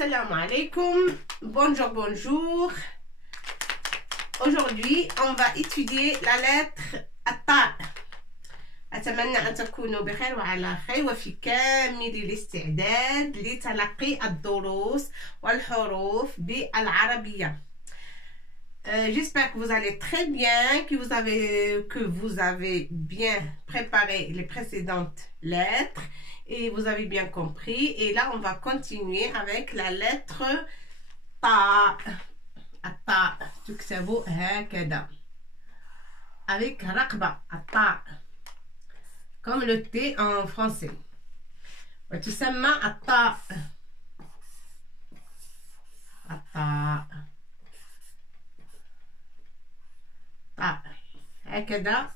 Assalamu alaikum, bonjour. Aujourd'hui, on va étudier la lettre الطاء. أتمنى أن تكونوا بخير وعلى خير وفي كامل الاستعداد لتلقي الدروس والحروف بالعربية. J'espère que vous allez très bien, que vous avez bien préparé les précédentes lettres et vous avez bien compris. Et là, on va continuer avec la lettre Ta. Ta, تكتبوا هكذا avec رقبة Ta, comme le T en français. وتسمى الطاء. الطاء هكذا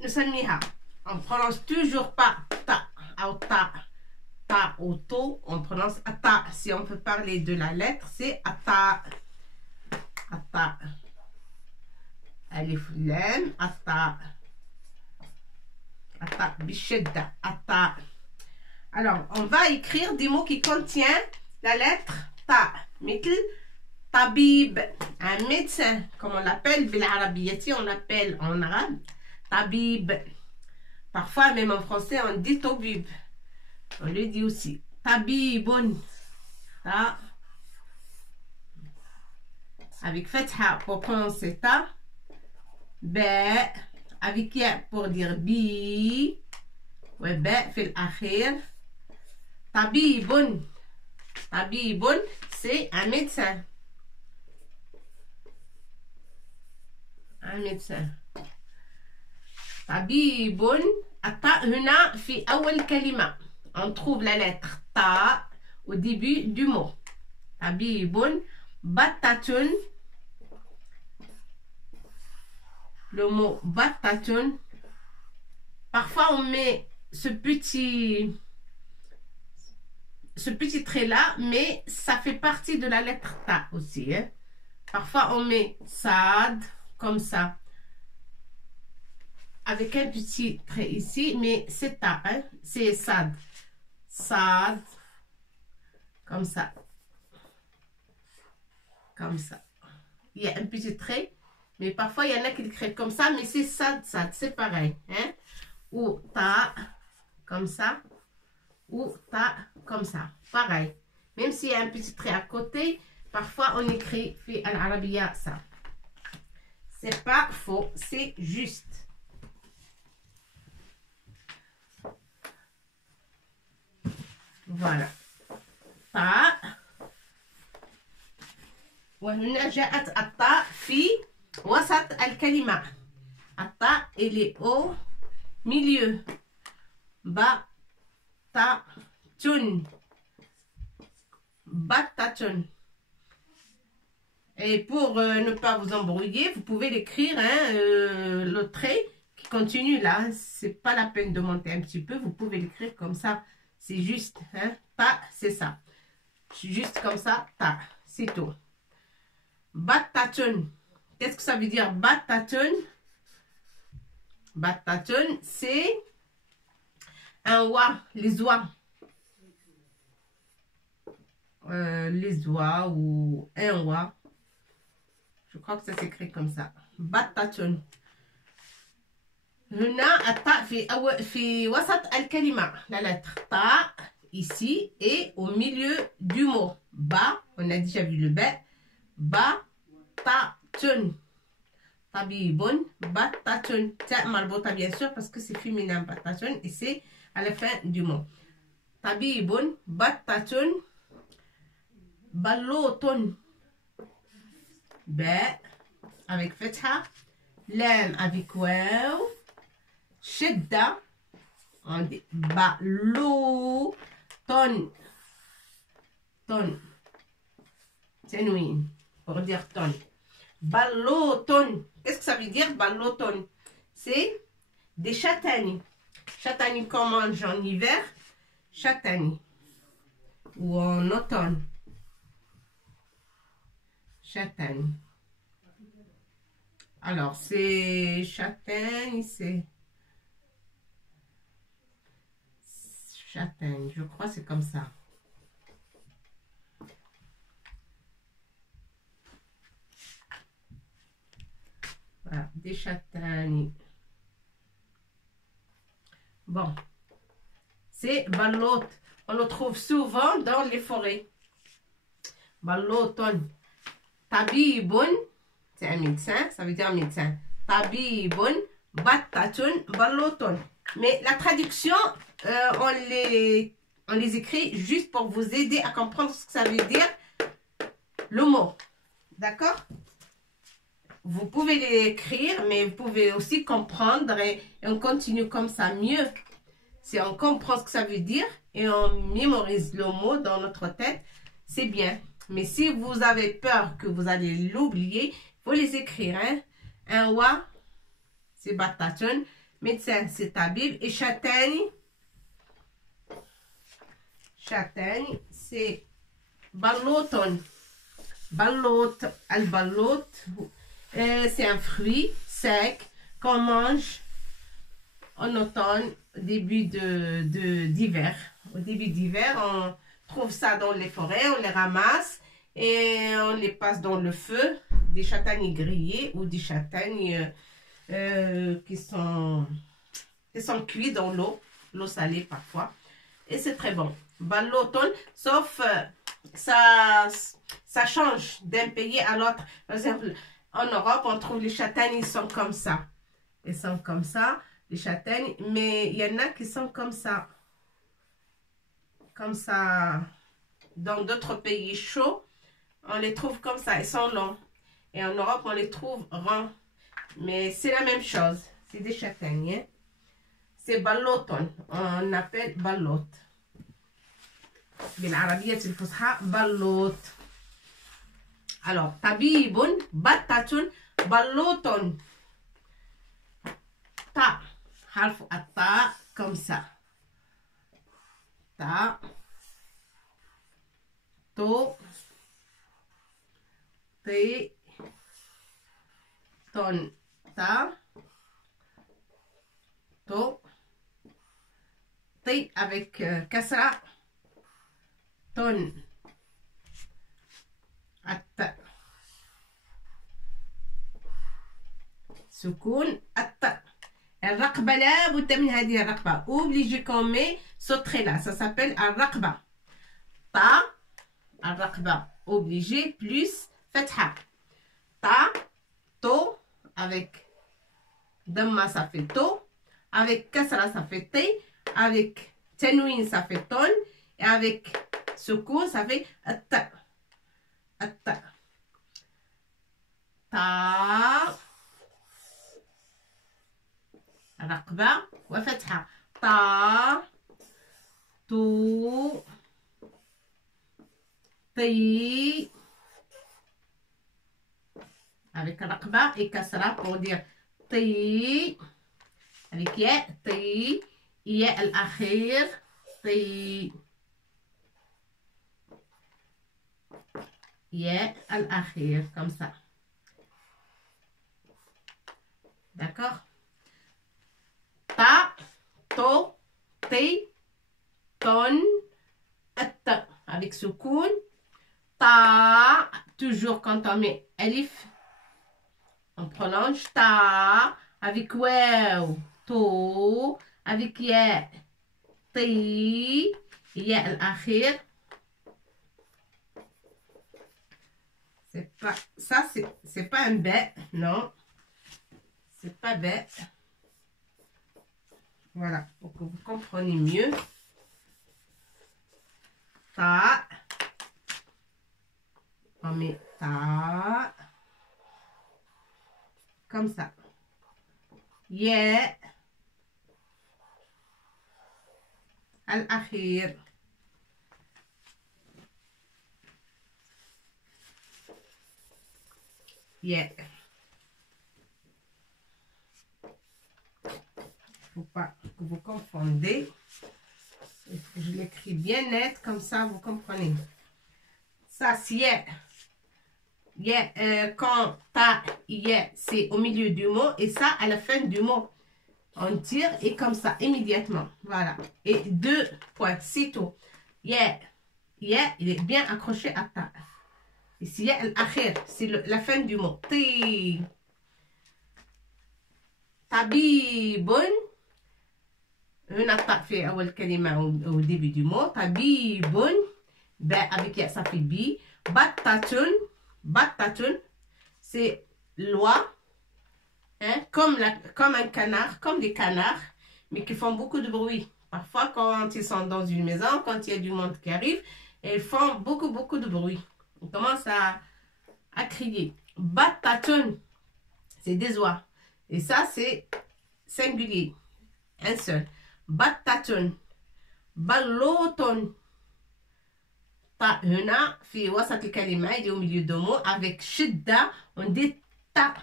نسميها. On prononce toujours pas ta ou ta. Ta ou to, on prononce ta. Si on peut parler de la lettre, c'est ta. Ta. Alif lam ta. Ta bishedda ta. Alors, on va écrire des mots qui contiennent la lettre ta. مثل tabib, un médecin, comme on l'appelle بالعربية, on l'appelle en arabe tabib. Parfois, même en français, on dit tabib. On le dit aussi. Tabibun. Ta. Avec fatha pour prononcer ta. Ba. Avec ya pour dire bi. Ouais, ba fait l'akhir. Tabibun. Tabibun, c'est un médecin. Un médecin. Tabibun. الطاء هنا في أول كلمة. On trouve la lettre ta au début du mot. Tabibun, batatun. Le mot batatun. Parfois on met ce petit trait là, mais ça fait partie de la lettre ta aussi. Hein? Parfois on met sad comme ça, avec un petit trait ici, mais c'est ta, hein? C'est sad. Sad, comme ça, il y a un petit trait, mais parfois il y en a qui le créent comme ça, mais c'est sad, c'est pareil, hein? Ou ta, comme ça, ou ta, comme ça, pareil, même s'il y a un petit trait à côté, parfois on écrit fi al-arabiya ça. C'est pas faux, c'est juste. Voilà. Ta. وهنا جاءت الطاء في وسط الكلمة. الطاء elle est au milieu. Batatun. Batatun. Et pour ne pas vous embrouiller, vous pouvez l'écrire, hein, le trait qui continue là. C'est pas la peine de monter un petit peu. Vous pouvez l'écrire comme ça. C'est juste, hein, ta, c'est ça. Juste comme ça, ta, c'est tout. Batatun. Qu'est-ce que ça veut dire, batatun? Batatun, c'est un oie, les oies. Les oies ou un oie. Je crois que ça s'écrit comme ça. Batatun. هنا الطاء في وسط الكلمة. La lettre ta ici et au milieu du mot. Ba, on a déjà vu le ba. Batatun. Tabibun, batatun. Ta marbota bien sûr parce que c'est féminin batatun et c'est à la fin du mot. Tabibun, batatun. Ballotun. Ba avec fatha. Lam avec waw. Shedda, on dit balou, ton, tenouin, pour dire ton. Balloton, qu'est-ce que ça veut dire balloton? C'est des châtaignes. Châtaignes qu'on mange en hiver, châtaignes, ou en automne. Châtaigne. Alors, c'est châtaigne, c'est... Châtaigne, je crois c'est comme ça. Voilà, des châtaignes. Bon, c'est ballotte. On le trouve souvent dans les forêts. Balloton. Tabibun, c'est un médecin, ça veut dire médecin. Tabibun, battatun, balloton. Mais la traduction, on les écrit juste pour vous aider à comprendre ce que ça veut dire, le mot. D'accord? Vous pouvez l'écrire, mais vous pouvez aussi comprendre et on continue comme ça mieux. Si on comprend ce que ça veut dire et on mémorise le mot dans notre tête, c'est bien. Mais si vous avez peur que vous allez l'oublier, il faut les écrire. Hein? Un wa, c'est battatun. Médecin, c'est tabib. Et châtaigne, c'est balloton. Ballot, al-ballot, c'est un fruit sec qu'on mange en automne, début d'hiver. Au début d'hiver, on trouve ça dans les forêts, on les ramasse et on les passe dans le feu. Des châtaignes grillées ou des châtaignes qui sont cuits dans l'eau salée parfois. Et c'est très bon. Balloton, sauf ça change d'un pays à l'autre. Par exemple, en Europe, on trouve les châtaignes, ils sont comme ça. Ils sont comme ça, les châtaignes. Mais il y en a qui sont comme ça. Comme ça. Dans d'autres pays chauds, on les trouve comme ça. Ils sont longs. Et en Europe, on les trouve ronds. Mais c'est la même chose. C'est des châtaignes. Hein? C'est balloton. On appelle ballotte. بالعربية الفصحى بلوط. Alors, tabibun, battatun, balloton. Ta, harf ta, comme ça. Ta, to, ti, ton, ta, to, ti avec kasra. ton التاء سكون التاء الرقبة لا بد من هذه الرقبة obligé qu'on met ce trait là, ça s'appelle الرقبة ta الرقبة obligé plus فتحة ta to avec damma ça fait to avec kasra ça fait t avec tanwin ça fait ton et avec سكون ça fait التاء التاء تا رقبة وفتحة تا تو طي avec رقبة et كسرة pour dire طي avec ياء طي ياء الأخير طي ياء الأخير comme ça. D'accord? Ta, to, ti, ton, at, avec soukoun. Ta, toujours quand on met alif, on prolonge. Ta, avec waw, to, avec ya, ti, ya al-akhir. C'est pas, ça c'est pas un B, non. C'est pas B. Voilà, pour que vous compreniez mieux. Ta. On met ta. Comme ça. Ya. Al-akhir. Yeah. Faut pas que vous confondez. Je l'écris bien net, comme ça vous comprenez. Ça, c'est quand ta, c'est au milieu du mot et ça à la fin du mot. On tire et comme ça, immédiatement. Voilà. Et 2 points, c'est tout. Il est bien accroché à ta. Ici, c'est la fin du mot. Ti. طبيب هنا الطاء في أول كلمة أو début du mot. طبيب باء avec ya ça fait bi. Battatun, c'est l'oie, hein, comme un canard, comme des canards, mais qui font beaucoup de bruit. Parfois, quand ils sont dans une maison, quand il y a du monde qui arrive, ils font beaucoup de bruit. Ils commencent à crier. Battatun, c'est des oies. Et ça, c'est singulier, un seul. Battatun. Balloton. Ta huna fi wasat al-kalima, il est au milieu de mots. Avec shidda, on dit ta.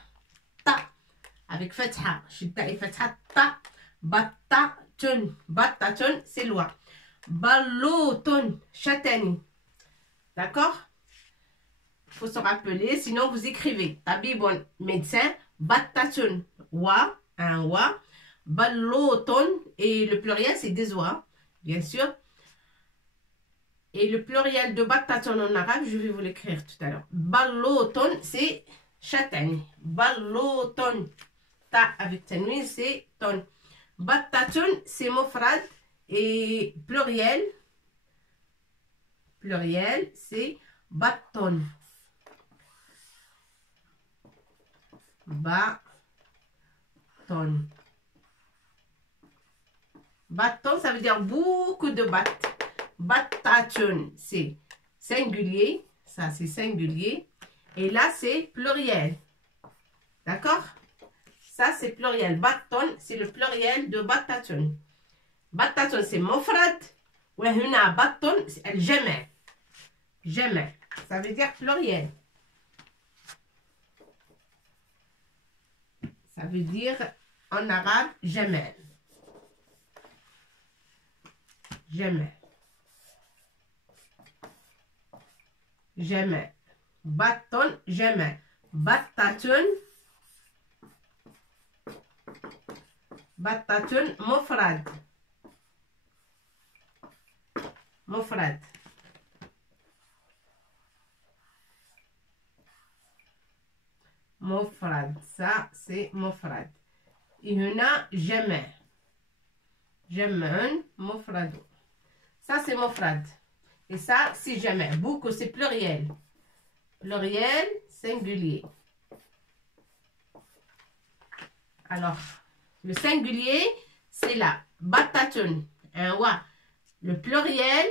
Avec fatha. Shidda et fatha, ta. Battatun. Battatun, c'est loin. Balloton. Chatani. D'accord? Il faut se rappeler, sinon vous écrivez. Tabibon, médecin. Battatun. Wa, un wa. Balloton, et le pluriel c'est des oies, bien sûr. Et le pluriel de battatun en arabe, je vais vous l'écrire tout à l'heure. Balloton, c'est chatani. Balloton. Ta avec tanwin, c'est ton. Battatun, c'est mufrad. Et pluriel, c'est batton. Batton. Batton, ça veut dire beaucoup de battes. Battatun, c'est singulier. Ça, c'est singulier. Et là, c'est pluriel. D'accord? Ça, c'est pluriel. Batton, c'est le pluriel de battatun. Battatun, c'est mufrad. Ou huna batton, c'est jamais. Jamais. Ça veut dire pluriel. Ça veut dire en arabe jamais. Jamais. Jamais. Batton, jamais. Battatun. Battatun, mufrad. Mufrad. Mufrad. Ça, c'est mufrad. Et huna, jamais. Jamais. Mufrad. Ça, c'est mufrad. Et ça, c'est jamais. Beaucoup, c'est pluriel. Pluriel, singulier. Alors, le singulier, c'est là. Battatun. Un wa. Le pluriel,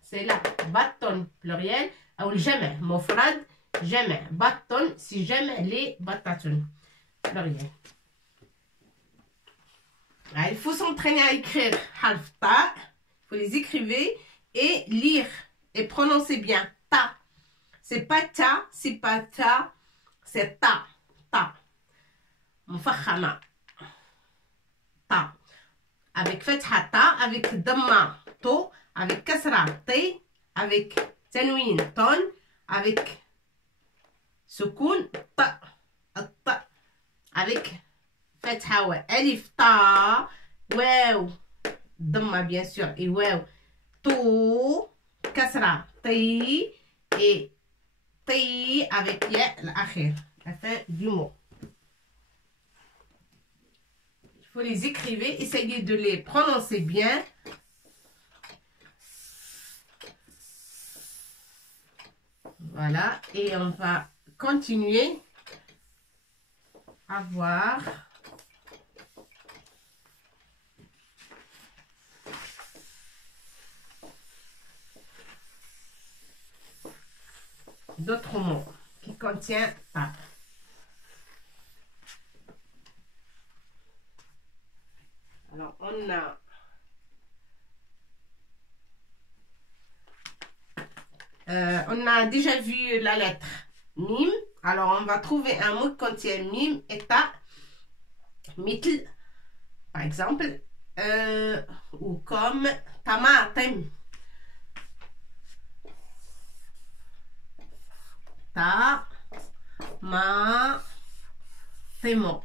c'est là. Batton, pluriel. Ou jamais. Mufrad, jamais. Batton, si jamais les battatun. Pluriel. Alors, il faut s'entraîner à écrire half ta. Il faut les écrire et lire et prononcer bien. Ta. C'est pas ta, c'est pas ta, c'est ta. Ta. Mufakhama. Ta. Avec fatha ta, avec damma to, avec kasra ti, avec tanwin ton, avec sukun ta. Ta. Avec fatha wa alif ta, waw. Damma bien sûr et waw. To, kasra, ti, et ti avec ya l'akhir, la fin du mot. Il faut les écrire, essayez de les prononcer bien. Voilà, et on va continuer à voir. D'autres mots qui contiennent ta. Alors, on a déjà vu la lettre mim. Alors, on va trouver un mot qui contient mim et ta. Mitl, par exemple, ou comme tamatem. Ta, ma, témo.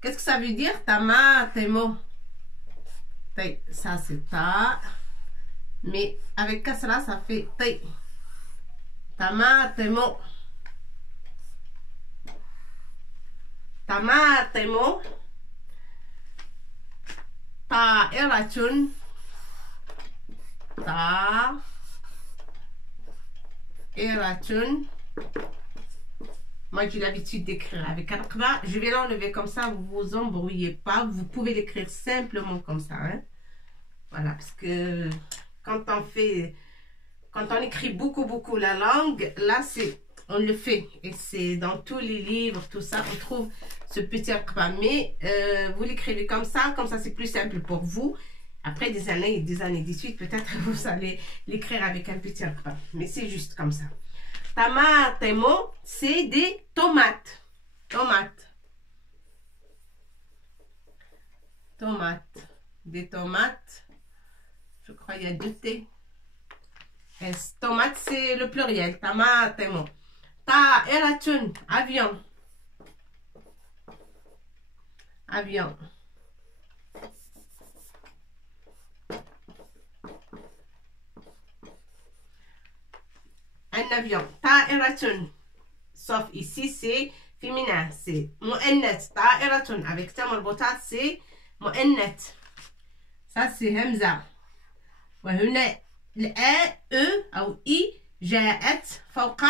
Qu'est-ce que ça veut dire? Ta, ma, témo. Ça, c'est ta. Mais avec kasra, ça fait té. Ta, ma, témo. طماطم طائرة طائرة. Moi, j'ai l'habitude d'écrire avec un raqba. Je vais l'enlever comme ça, vous vous embrouillez pas. Vous pouvez l'écrire simplement comme ça. Hein? Voilà, parce que quand on écrit beaucoup la langue, là, on le fait. Et c'est dans tous les livres, tout ça, on trouve ce petit raqba. Mais vous l'écrivez comme ça c'est plus simple pour vous. Après des années de suite, peut-être vous allez l'écrire avec un petit raqba. Mais c'est juste comme ça. Tamatemo, c'est des tomates. Des tomates. Je crois qu'il y a 2 T. Tomate, c'est le pluriel. Tamatemo. Ta'iratun, avion. Un avion. Ta'iratun. Sauf ici, c'est féminin. C'est mu'annath. Ta'iratun. Avec ta marbotat, c'est mu'annath. Ça, c'est hamza. وهنا الآ أو إي جاءت فوق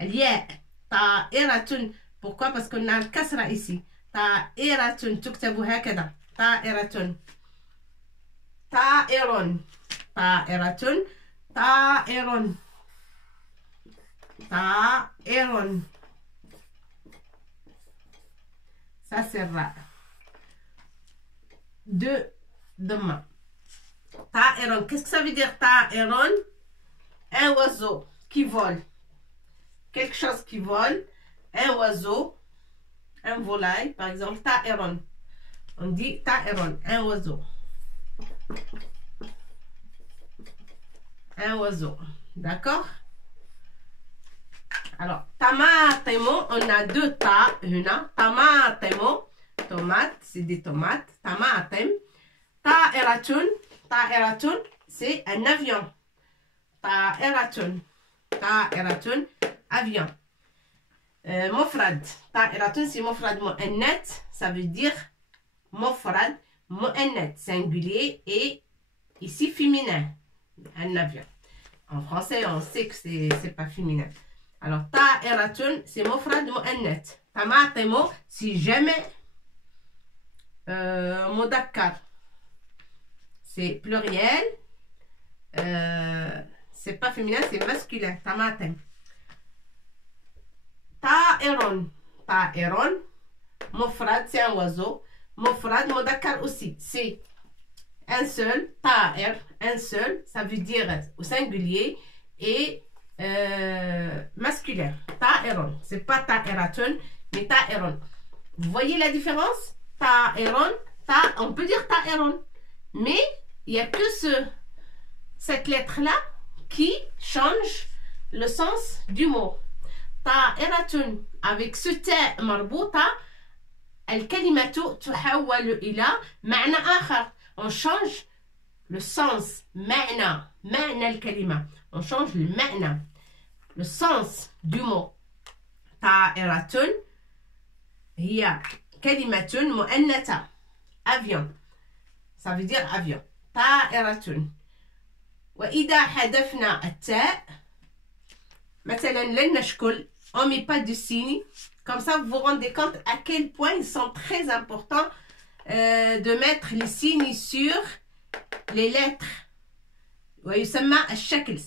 الياء. طائرة. Pourquoi? Parce qu'on a le kasra ici. طائرة تكتب هكذا. طائرة. طائر. طائرة. طائر. طائر. Ça, c'est ra. 2 demain. Ta'iron. Qu'est-ce que ça veut dire ta'iron? Un oiseau qui vole. Quelque chose qui vole. Un oiseau. Un volaille, par exemple. Ta'iron. On dit ta'iron. Un oiseau. Un oiseau. D'accord? Alors, tamatemo, on a 2 ta. Tamatemo. Tomate, c'est des tomates. Tamatem. Ta'iratun. Ta'iratun, c'est un avion. Ta'iratun. Ta'iratun, avion. Mofrad. Ta'iratun, c'est mofrad mu'annath. Ça veut dire mofrad mu'annath, singulier et ici féminin. Un avion. En français, on sait que c'est pas féminin. Alors, ta'iratun, c'est mofrad mu'annath. Tamatemo, si jamais mudakkar. C'est pluriel. C'est pas féminin, c'est masculin. Tamatem. Ta'iron. Ta'iron. Mofrad, c'est un oiseau. Mofrad, mudakkar aussi. C'est un seul. Ta'ir, un seul. Ça veut dire au singulier. Et masculin. Ta'iron. C'est pas ta'iratun, mais ta'iron. Vous voyez la différence? Ta'iron. On peut dire ta'iron. Mais il n'y a que cette lettre-là qui change le sens du mot. Ta'iratun. Avec ce ta marbouta, al-kalimatu tuhawwalu ila ma'na akhar. On change le sens. Ma'na. Ma'na al-kalima. On change le ma'na. Le sens du mot. Ta'iratun. Hiya kalimatun mu'annata. Avion. Ça veut dire avion. طائرة. وإذا حذفنا التاء مثلا لن نشكل, on ne met pas de signe. Comme ça, vous vous rendez compte à quel point ils sont très importants de mettre les signes sur les lettres. ويسمى الشكل.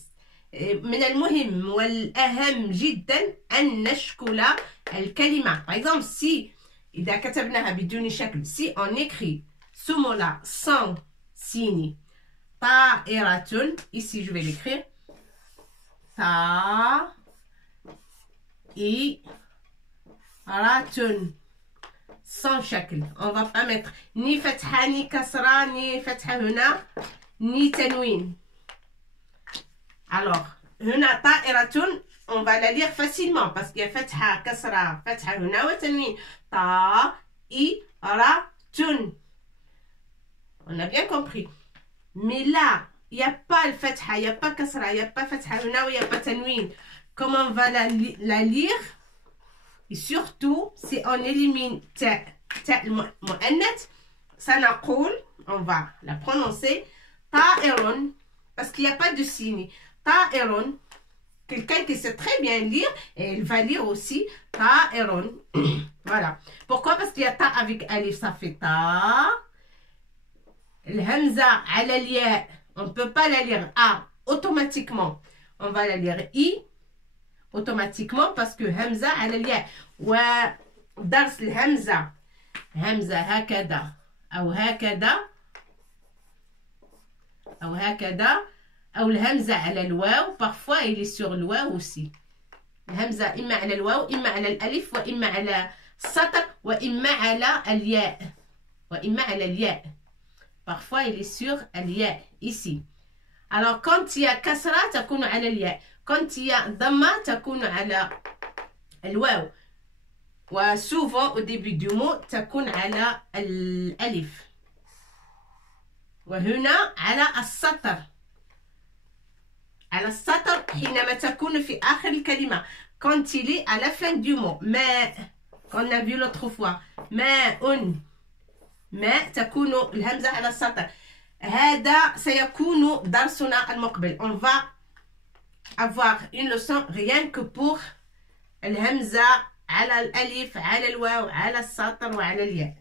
من المهم والأهم جدا أن نشكل الكلمة. Par exemple, si إذا كتبناها بدون شكل, si on écrit ce mot-là sans signe, ta'iratun, ici je vais l'écrire, ta'iratun, sans shakl. On va pas mettre ni fatha, ni kasra, ni fatha huna, ni tanwin. Alors, huna ta'iratun, on va la lire facilement parce qu'il y a fatha, kasra, fatha huna wa tanwin. Ta'iratun. On a bien compris. Mais là, il n'y a pas le fatha, il n'y a pas kasra, il n'y a pas fatha huna, il n'y a pas tanwin. Comment on va la lire? Et surtout, si on élimine ta mu'annath, sanaqul, on va la prononcer ta'irun, parce qu'il n'y a pas de signe. Ta'irun, quelqu'un qui sait très bien lire, et elle va lire aussi ta'irun. Voilà. Pourquoi? Parce qu'il y a ta avec alif, ça fait ta. Le hamza ala l'ya, on ne peut pas la lire a automatiquement. On va la lire i automatiquement parce que hamza ala l'ya. Wa dars le hamza. Hamza hakada. Ou hakada. Ou hakada. Ou le hamza ala l'waw. Parfois il est sur l'waw aussi. Le hamza imma ala l'waw, imma ala l'alif, wa imma ala satr, wa imma ala l'ya. Wa imma ala l'ya. Parfois, il est sur l'ya, ici. Alors, quand il y a kasra, تكون على الياء. Quand il y a dhamma, تكون على الواو. و souvent, au début du mot, تكون على الألف. وهنا على السطر. على السطر حينما تكون في آخر الكلمة. Quand il est à la fin du mot. ما, qu'on a vu l'autre fois. ماء. ما تكون الهمزة على السطر. هذا سيكون درسنا المقبل. On va avoir une leçon rien que pour الهمزة على الألف على الواو على السطر وعلى الياء.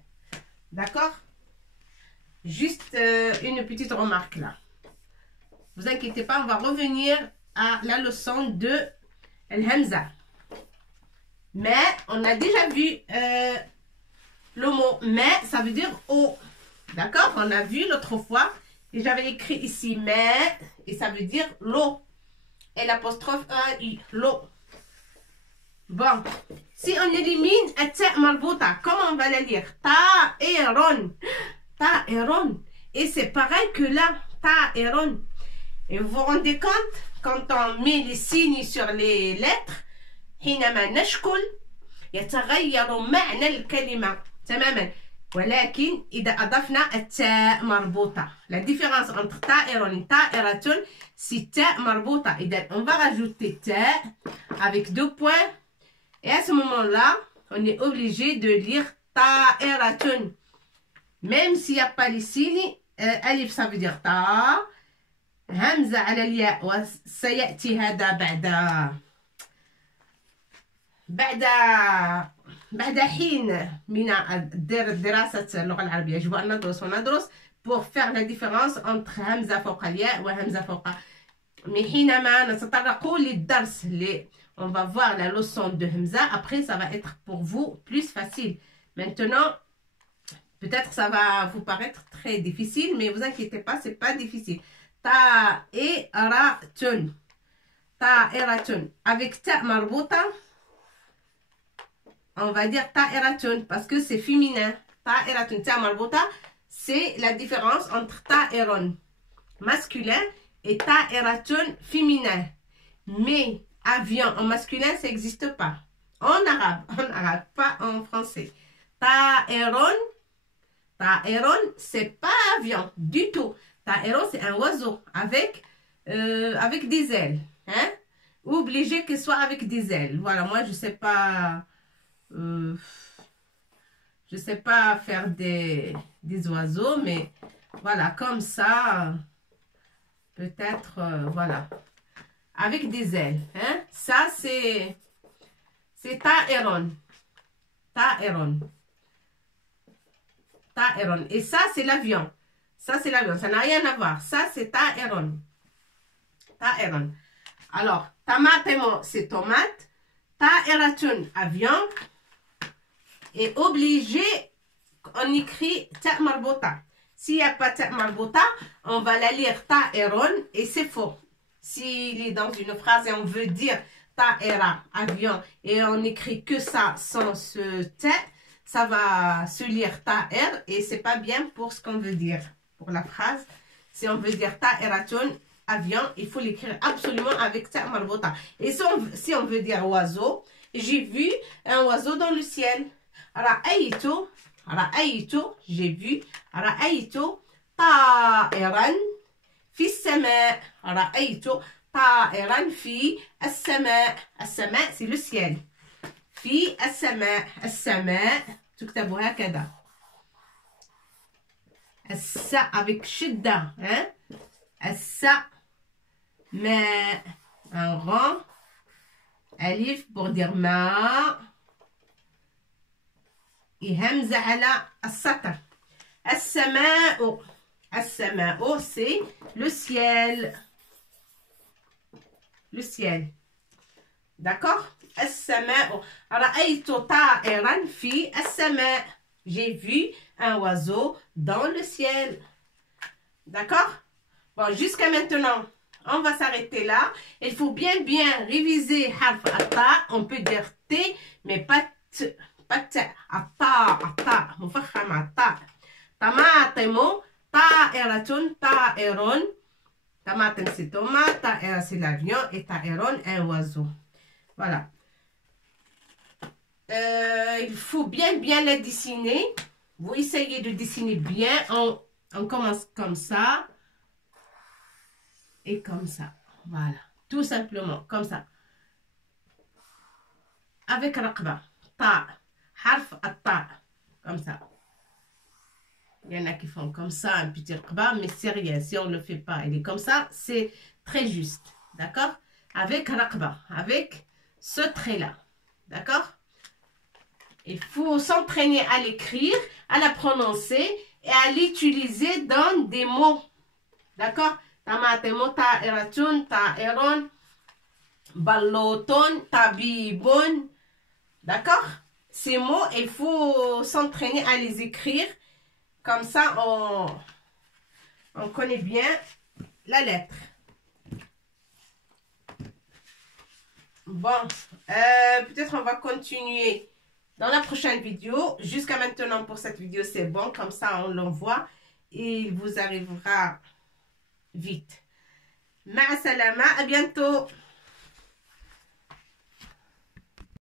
D'accord? Juste une petite remarque là. Vous inquiétez pas, on va revenir à la leçon de الهمزة. Mais on a déjà vu le mot mais, ça veut dire eau. D'accord? On a vu l'autre fois. Et j'avais écrit ici mais. Et ça veut dire l'eau. Et l'apostrophe A-I. L'eau. Bon. Si on élimine ta marbuta, comment on va la lire? Ta'iron. Ta'iron. Et c'est pareil que là. Ta'iron. Et vous vous rendez compte? Quand on met les signes sur les lettres. حينما نشكل يتغير معنى الكلمة تماما ولكن إذا أضفنا التاء مربوطة. La différence entre طائر et طائرة c'est تاء مربوطة. إذا on va rajouter تاء avec deux points et à ce moment-là on est obligé de lire طائرة même s'il n'y a pas les signes. ألف ça veut dire تا, همزة على الياء وسيأتي هذا بعد حين من دراسة اللغة العربية. يجب أن ندرس pour faire la différence entre همزة فوق الياء وهمزة فوق. Mais حينما نتطرق للدرس on va voir la leçon de همزة. Après ça va être pour vous plus facile. Maintenant peut-être ça va vous paraître très difficile, mais vous inquiétez pas, c'est pas difficile. طائرة. طائرة avec ta marbuta. On va dire ta'iratun parce que c'est féminin. Ta'iratun, ta marbuta, c'est la différence entre ta'iron masculin et ta'iratun féminin. Mais avion en masculin, ça n'existe pas. En arabe, pas en français. Ta'iron, c'est pas avion du tout. Ta'iron, c'est un oiseau avec des ailes. Hein? Obligé qu'il soit avec des ailes. Voilà, moi je sais pas. Je sais pas faire des oiseaux, mais voilà, comme ça, peut-être, voilà, avec des ailes, hein. Ça, c'est ta'iron, ta'iron, ta'iron, et ça, c'est l'avion, ça n'a rien à voir, ça, c'est ta'iron, ta'iron. Alors, tamatemo, c'est tomate, ta'iratun, avion. Et obligé, on écrit ta marbuta. S'il n'y a pas ta marbuta, on va la lire ta'iron et c'est faux. S'il est dans une phrase et on veut dire ta'ira, avion, et on écrit que ça sans ce ta, ça va se lire ta'ir et c'est pas bien pour ce qu'on veut dire. Pour la phrase, si on veut dire ta'iratun, avion, il faut l'écrire absolument avec ta marbuta. Et si on veut dire oiseau, j'ai vu un oiseau dans le ciel. رأيت j'ai vu رأيت طائرا في السماء. رأيت طائرا في السماء. السماء c'est le ciel. في السماء. السماء تكتب هكذا avec شدة السماء. un rond ألف pour dire ما همزة على السطر. السماء. السماء c'est le ciel. Le ciel. D'accord? السماء. رأيت طائرا في السماء. J'ai vu un oiseau dans le ciel. D'accord? Bon, jusqu'à maintenant, on va s'arrêter là. Il faut bien réviser harf atta. On peut dire T, mais pas T. Pas T. Atta, atta. مفخم atta. طماطم. طائرة. طائر. طماطم c'est tomate. طائرة c'est l'avion. Et طائر un oiseau. Voilà. Il faut bien les dessiner. Vous essayez de dessiner bien. On commence comme ça. Et comme ça. Voilà. Tout simplement. Comme ça. Avec raqba. Ta. Harf at-ta. Comme ça. Il y en a qui font comme ça. Un petit raqba. Mais c'est rien. Si on ne le fait pas. Il est comme ça. C'est très juste. D'accord? Avec raqba. Avec ce trait-là. D'accord? Il faut s'entraîner à l'écrire, à la prononcer et à l'utiliser dans des mots. D'accord? Tamatem, ta'iratun, ta'iron, balloton, tabibon. D'accord? Ces mots, il faut s'entraîner à les écrire. Comme ça, on connaît bien la lettre. Bon, peut-être on va continuer dans la prochaine vidéo. Jusqu'à maintenant, pour cette vidéo, c'est bon. Comme ça, on l'envoie et il vous arrivera vite. Ma salama, à bientôt.